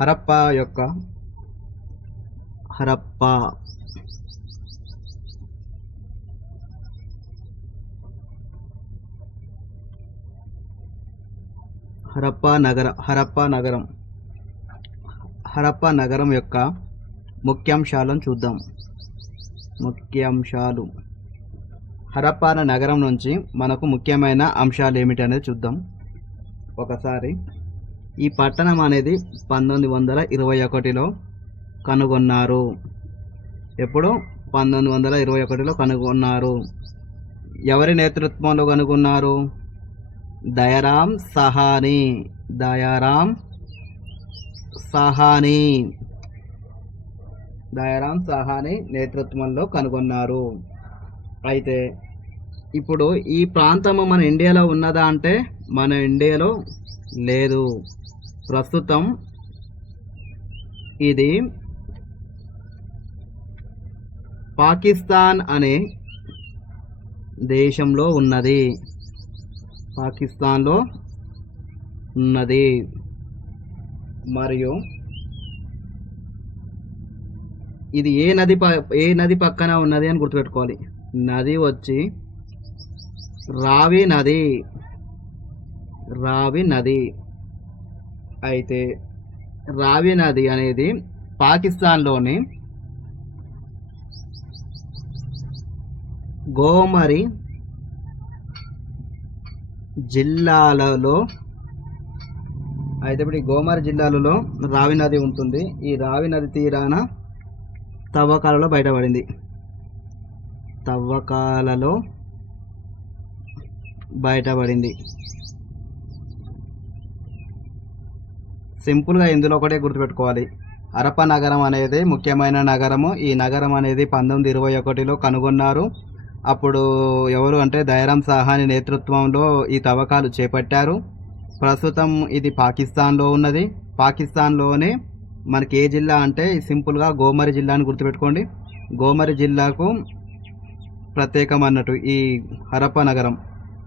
హరప్ప యొక్క హరప్ప. హరప్ప నగర హరప్ప నగరం. హరప్ప నగరం యొక్క ముఖ్యాంశాలను చూద్దాం. ముఖ్యాంశాలు. హరప్ప నగరం నుంచి మనకు ముఖ్యమైన అంశాలు ఏమిటి అనేది చూద్దాం. ఒకసారి ఈ పట్టణం అనేది పంతొమ్మిది వందల ఇరవై ఒకటిలో కనుగొన్నారు. ఎప్పుడు? పంతొమ్మిది వందల ఇరవై ఒకటిలో కనుగొన్నారు. ఎవరి నేతృత్వంలో కనుగొన్నారు? దయరాం సహాని. దయారాం సహాని. దయారాం సహాని నేతృత్వంలో కనుగొన్నారు. అయితే ఇప్పుడు ఈ ప్రాంతము మన ఇండియాలో ఉన్నదా అంటే మన ఇండియాలో లేదు. ప్రస్తుతం ఇది పాకిస్తాన్ అనే దేశంలో ఉన్నది. పాకిస్తాన్లో ఉన్నది. మరియు ఇది ఏ నది ప ఏ నది పక్కన ఉన్నది అని గుర్తుపెట్టుకోవాలి. నది వచ్చి రావి నది. రావి నది. అయితే రావి నది అనేది పాకిస్తాన్లోని గోమరి జిల్లాలలో అయితే ఇప్పుడు ఈ గోమరి జిల్లాలలో రావి నది ఉంటుంది. ఈ రావి నది తీరాన తవ్వకాలలో బయటపడింది. తవ్వకాలలో బయటపడింది. సింపుల్గా ఇందులో ఒకటే గుర్తుపెట్టుకోవాలి. హరప్ప నగరం అనేది ముఖ్యమైన నగరము. ఈ నగరం అనేది పంతొమ్మిది ఇరవై ఒకటిలో కనుగొన్నారు. అప్పుడు ఎవరు అంటే దయరాం సాహాని నేతృత్వంలో ఈ తవ్వకాలు చేపట్టారు. ప్రస్తుతం ఇది పాకిస్తాన్లో ఉన్నది. పాకిస్తాన్లోనే మనకి ఏ జిల్లా అంటే సింపుల్గా గోమరి జిల్లా అని గుర్తుపెట్టుకోండి. గోమరి జిల్లాకు ప్రత్యేకం అన్నట్టు ఈ హరప్ప నగరం.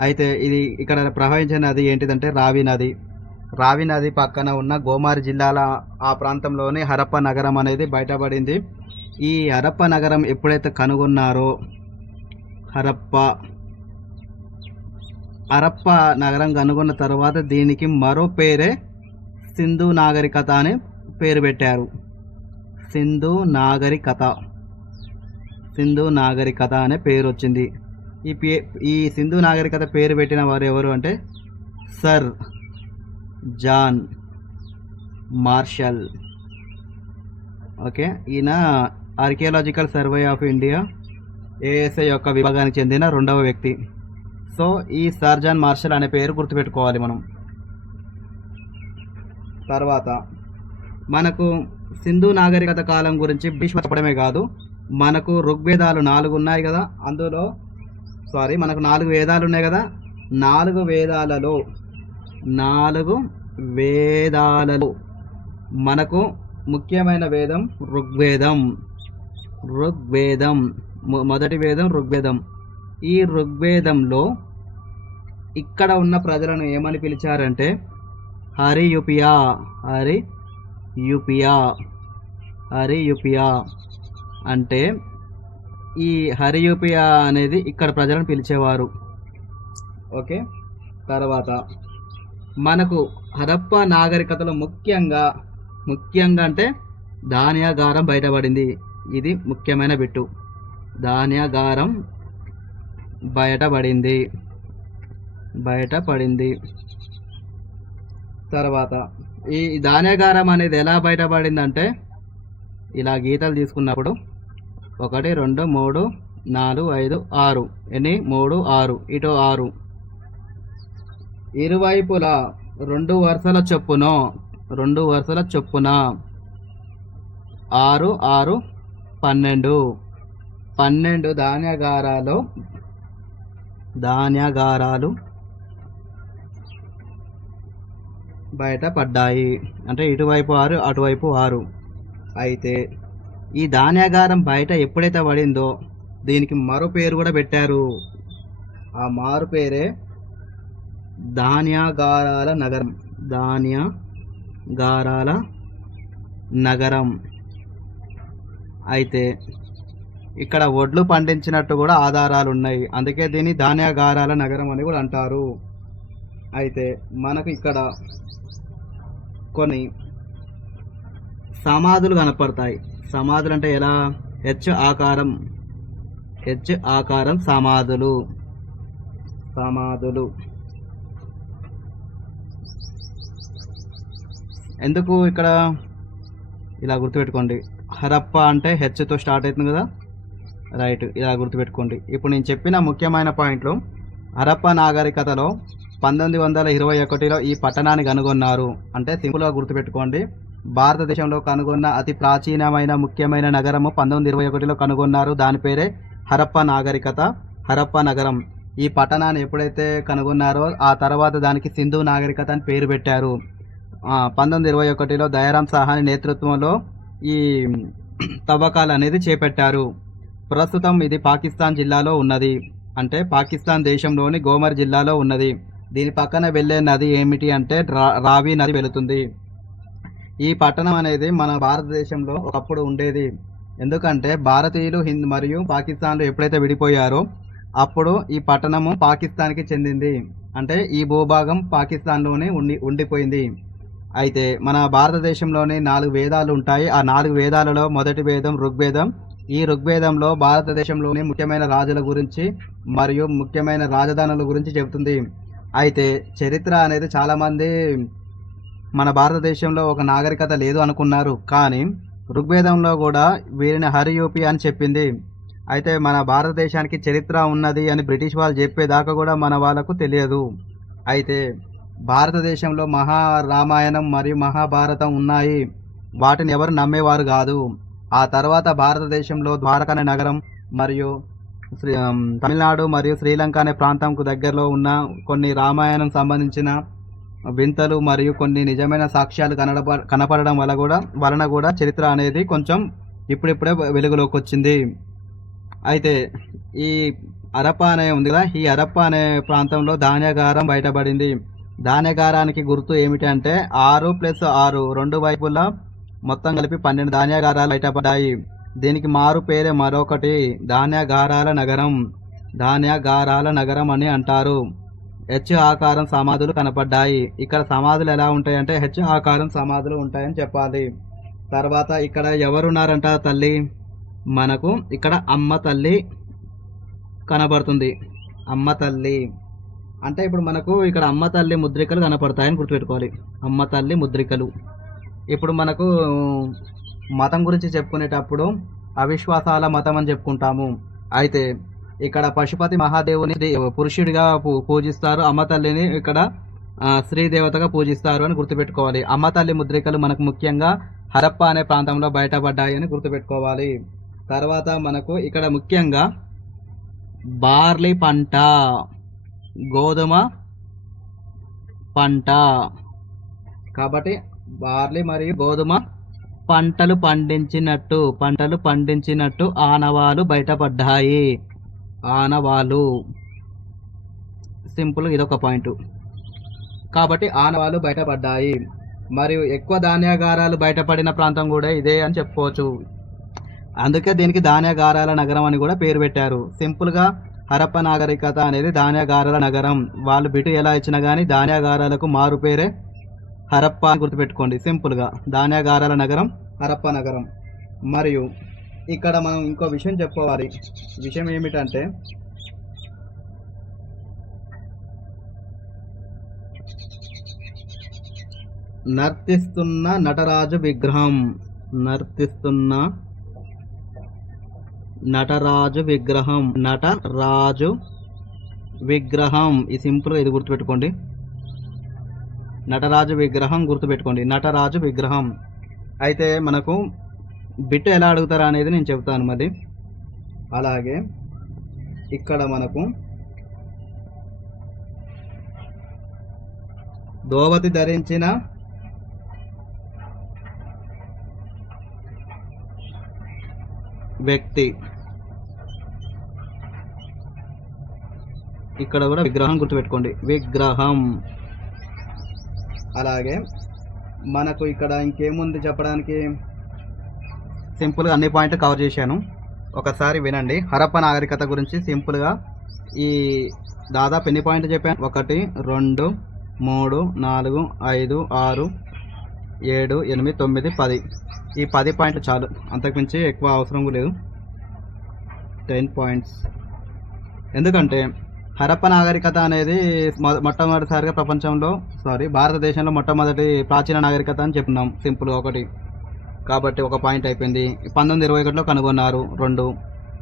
అయితే ఇది ఇక్కడ ప్రవహించే నది ఏంటిదంటే రావి నది. రావి నది పక్కన ఉన్న గోమారి జిల్లాల ఆ ప్రాంతంలోనే హరప్ప నగరం అనేది బయటపడింది. ఈ హరప్ప నగరం ఎప్పుడైతే కనుగొన్నారో హరప్ప హరప్ప నగరం కనుగొన్న తర్వాత దీనికి మరో పేరే సింధు నాగరికత అని పేరు పెట్టారు. సింధు నాగరికత. సింధు నాగరికత అనే పేరు వచ్చింది. ఈ పే ఈ సింధు నాగరికత పేరు పెట్టిన వారు ఎవరు అంటే సర్ జాన్ మార్షల్. ఓకే ఈయన archaeological survey of India ASI యొక్క విభాగానికి చెందిన రెండవ వ్యక్తి. సో ఈ సార్ జాన్ మార్షల్ అనే పేరు గుర్తుపెట్టుకోవాలి మనం. తర్వాత మనకు సింధు నాగరికత కాలం గురించి బ్రిటిష్ చెప్పడమే కాదు మనకు ఋగ్వేదాలు నాలుగు ఉన్నాయి కదా అందులో సారీ మనకు నాలుగు వేదాలు ఉన్నాయి కదా నాలుగు వేదాలలో నాలుగు వేదాలలో మనకు ముఖ్యమైన వేదం ఋగ్వేదం. ఋగ్వేదం. మొ- మొదటి వేదం ఋగ్వేదం. ఈ ఋగ్వేదంలో ఇక్కడ ఉన్న ప్రజలను ఏమని పిలిచారంటే హరి యుపియా హరి యుపియా హరి యుపియా అంటే ఈ హరి యుపియా అనేది ఇక్కడ ప్రజలను పిలిచేవారు. ఓకే? తర్వాత మనకు హరప్ప నాగరికతలో ముఖ్యంగా ముఖ్యంగా అంటే ధాన్యాగారం బయటపడింది. ఇది ముఖ్యమైన బిట్టు. ధాన్యాగారం బయటపడింది. బయటపడింది. తర్వాత ఈ ధాన్యాగారం అనేది ఎలా బయటపడిందంటే ఇలా గీతలు తీసుకున్నప్పుడు ఒకటి రెండు మూడు నాలుగు ఐదు ఆరు. ఎన్ని? మూడు ఆరు. ఇటు ఆరు. ఇరువైపులా రెండు వరుసల చొప్పున రెండు వరుసల చొప్పున. ఆరు ఆరు పన్నెండు. పన్నెండు ధాన్యాగారాలు ధాన్యాగారాలు బయట పడ్డాయి అంటే ఇటువైపు ఆరు అటువైపు ఆరు. అయితే ఈ ధాన్యాగారం బయట ఎప్పుడైతే పడిందో దీనికి మరో పేరు కూడా పెట్టారు. ఆ మారు పేరే ధాన్యాగారాల నగరం. ధాన్యాగారాల నగరం. అయితే ఇక్కడ వడ్లు పండించినట్టు కూడా ఆధారాలు ఉన్నాయి అందుకే దీన్ని ధాన్యాగారాల నగరం అని కూడా అంటారు. అయితే మనకు ఇక్కడ కొన్ని సమాధులు కనపడతాయి. సమాధులు అంటే ఎలా? హెచ్ ఆకారం. హెచ్ ఆకారం సమాధులు. సమాధులు. ఎందుకు ఇక్కడ ఇలా గుర్తుపెట్టుకోండి? హరప్ప అంటే హెచ్తో స్టార్ట్ అవుతుంది కదా? రైట్ ఇలా గుర్తుపెట్టుకోండి. ఇప్పుడు నేను చెప్పిన ముఖ్యమైన పాయింట్లు. హరప్ప నాగరికతలో పంతొమ్మిది వందల ఇరవై ఒకటిలో ఈ పట్టణాన్ని కనుగొన్నారు. అంటే సింపుల్గా గుర్తుపెట్టుకోండి. భారతదేశంలో కనుగొన్న అతి ప్రాచీనమైన ముఖ్యమైన నగరము పంతొమ్మిది ఇరవై ఒకటిలో కనుగొన్నారు. దాని పేరే హరప్ప నాగరికత హరప్ప నగరం. ఈ పట్టణాన్ని ఎప్పుడైతే కనుగొన్నారో ఆ తర్వాత దానికి సింధు నాగరికత అని పేరు పెట్టారు. పంతొమ్మిది ఇరవై ఒకటిలో దయారాం సహాని నేతృత్వంలో ఈ తవ్వకాలు అనేది చేపట్టారు. ప్రస్తుతం ఇది పాకిస్తాన్ జిల్లాలో ఉన్నది. అంటే పాకిస్తాన్ దేశంలోని గోమర్ జిల్లాలో ఉన్నది. దీని పక్కన వెళ్ళే నది ఏమిటి అంటే రా- రావి నది వెళుతుంది. ఈ పట్టణం అనేది మన భారతదేశంలో ఒకప్పుడు ఉండేది. ఎందుకంటే భారతీయులు హింద్ మరియు పాకిస్తాన్లు ఎప్పుడైతే విడిపోయారో అప్పుడు ఈ పట్టణము పాకిస్తాన్కి చెందింది. అంటే ఈ భూభాగం పాకిస్తాన్లోనే ఉండి ఉండిపోయింది. అయితే మన భారతదేశంలోని నాలుగు వేదాలు ఉంటాయి. ఆ నాలుగు వేదాలలో మొదటి వేదం ఋగ్వేదం. ఈ ఋగ్వేదంలో భారతదేశంలోని ముఖ్యమైన రాజుల గురించి మరియు ముఖ్యమైన రాజధానుల గురించి చెబుతుంది. అయితే చరిత్ర అనేది చాలామంది మన భారతదేశంలో ఒక నాగరికత లేదు అనుకున్నారు. కానీ ఋగ్వేదంలో కూడా వీరిని హరియూపి అని చెప్పింది. అయితే మన భారతదేశానికి చరిత్ర ఉన్నది అని బ్రిటిష్ వాళ్ళు చెప్పేదాకా కూడా మన వాళ్ళకు తెలియదు. అయితే భారతదేశంలో మహా రామాయణం మరియు మహాభారతం ఉన్నాయి. వాటిని ఎవరు నమ్మేవారు కాదు. ఆ తర్వాత భారతదేశంలో ద్వారకా అనే నగరం మరియు శ్రీ తమిళనాడు మరియు శ్రీలంక అనే ప్రాంతంకు దగ్గరలో ఉన్న కొన్ని రామాయణం సంబంధించిన వింతలు మరియు కొన్ని నిజమైన సాక్ష్యాలు కనడ కనపడడం వల్ల కూడా వలన కూడా చరిత్ర అనేది కొంచెం ఇప్పుడిప్పుడే వెలుగులోకి వచ్చింది. అయితే ఈ అరప్ప అనే ఉంది కదా ఈ అరప్ప అనే ప్రాంతంలో ధాన్యాగారం బయటపడింది. ధాన్యాగారానికి గుర్తు ఏమిటంటే ఆరు ప్లస్ ఆరు రెండు వైపులా మొత్తం కలిపి పన్నెండు ధాన్యాగారాలు బయటపడ్డాయి. దీనికి మారు పేరే మరొకటి ధాన్యాగారాల నగరం. ధాన్యాగారాల నగరం అని అంటారు. హెచ్ ఆకారం సమాధులు కనపడ్డాయి. ఇక్కడ సమాధులు ఎలా ఉంటాయంటే హెచ్ ఆకారం సమాధులు ఉంటాయని చెప్పాలి. తర్వాత ఇక్కడ ఎవరున్నారంట తల్లి? మనకు ఇక్కడ అమ్మ తల్లి కనబడుతుంది. అమ్మ తల్లి. అంటే ఇప్పుడు మనకు ఇక్కడ అమ్మ తల్లి ముద్రికలు కనపడతాయని గుర్తుపెట్టుకోవాలి. అమ్మ తల్లి ముద్రికలు. ఇప్పుడు మనకు మతం గురించి చెప్పుకునేటప్పుడు అవిశ్వాసాల మతం అని చెప్పుకుంటాము. అయితే ఇక్కడ పశుపతి మహాదేవుని పురుషుడిగా పూ- పూజిస్తారు. అమ్మ తల్లిని ఇక్కడ స్త్రీ దేవతగా పూజిస్తారు అని గుర్తుపెట్టుకోవాలి. అమ్మ తల్లి ముద్రికలు మనకు ముఖ్యంగా హరప్ప అనే ప్రాంతంలో బయటపడ్డాయి అని గుర్తుపెట్టుకోవాలి. తర్వాత మనకు ఇక్కడ ముఖ్యంగా బార్లీ పంట. గోధుమ పంట. కాబట్టి బార్లీ మరియు గోధుమ పంటలు పండించినట్టు పంటలు పండించినట్టు ఆనవాలు బయటపడ్డాయి. ఆనవాలు. సింపుల్ ఇదొక పాయింట్. కాబట్టి ఆనవాలు బయటపడ్డాయి. మరియు ఎక్కువ ధాన్యాగారాలు బయటపడిన ప్రాంతం కూడా ఇదే అని చెప్పుకోవచ్చు. అందుకే దీనికి ధాన్యాగారాల నగరం అని కూడా పేరు పెట్టారు. సింపుల్గా హరప్ప నాగరికత అనేది ధాన్యాగారాల నగరం. వాళ్ళు బిటు ఎలా ఇచ్చినా కానీ ధాన్యాగారాలకు మారు పేరే హరప్ప అని గుర్తుపెట్టుకోండి సింపుల్గా ధాన్యాగారాల నగరం హరప్ప నగరం. మరియు ఇక్కడ మనం ఇంకో విషయం చెప్పుకోవాలి. విషయం ఏమిటంటే నర్తిస్తున్న నటరాజు విగ్రహం. నర్తిస్తున్న నటరాజు విగ్రహం నటరాజు విగ్రహం ఈ సింపుల్ ఇది గుర్తుపెట్టుకోండి. నటరాజు విగ్రహం గుర్తుపెట్టుకోండి. నటరాజు విగ్రహం అయితే మనకు బిట్ ఎలా అడుగుతారా అనేది నేను చెప్తాను మరి. అలాగే ఇక్కడ మనకు దోవతి ధరించిన వ్యక్తి. ఇక్కడ కూడా విగ్రహం గుర్తుపెట్టుకోండి. విగ్రహం. అలాగే మనకు ఇక్కడ ఇంకేముంది చెప్పడానికి? సింపుల్గా అన్ని పాయింట్లు కవర్ చేశాను. ఒకసారి వినండి. హరప్ప నాగరికత గురించి సింపుల్గా ఈ దాదాపు ఎన్ని పాయింట్లు చెప్పాను? ఒకటి రెండు మూడు నాలుగు ఐదు ఆరు ఏడు ఎనిమిది తొమ్మిది పది. ఈ పది పాయింట్లు చాలు. అంతకుమించి ఎక్కువ అవసరం లేదు. Ten points. ఎందుకంటే హరప్ప నాగరికత అనేది మొట్టమొదటిసారిగా ప్రపంచంలో సారీ భారతదేశంలో మొట్టమొదటి ప్రాచీన నాగరికత అని చెప్తున్నాం సింపుల్ ఒకటి. కాబట్టి ఒక పాయింట్ అయిపోయింది. పంతొమ్మిది ఇరవై ఒకటిలో కనుగొన్నారు. రెండు.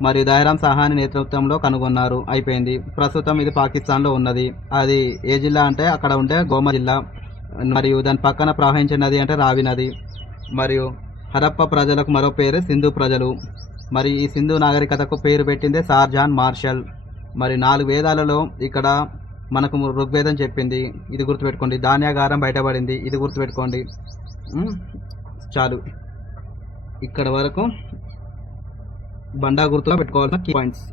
మరియు దయరాం సహాని నేతృత్వంలో కనుగొన్నారు. అయిపోయింది. ప్రస్తుతం ఇది పాకిస్తాన్లో ఉన్నది. అది ఏ జిల్లా అంటే అక్కడ ఉండే గోమ జిల్లా. మరియు దాని పక్కన ప్రవహించే నది అంటే రావి నది. మరియు హరప్ప ప్రజలకు మరో పేరు సింధు ప్రజలు. మరి ఈ సింధు నాగరికతకు పేరు పెట్టిందే సార్జాన్ మార్షల్. మరి నాలుగు వేదాలలో ఇక్కడ మనకు ఋగ్వేదం చెప్పింది. ఇది గుర్తుపెట్టుకోండి. ధాన్యాగారం బయటపడింది. ఇది గుర్తుపెట్టుకోండి. చాలు. ఇక్కడ వరకు బండా గుర్తులో పెట్టుకోవాల్సిన కీ పాయింట్స్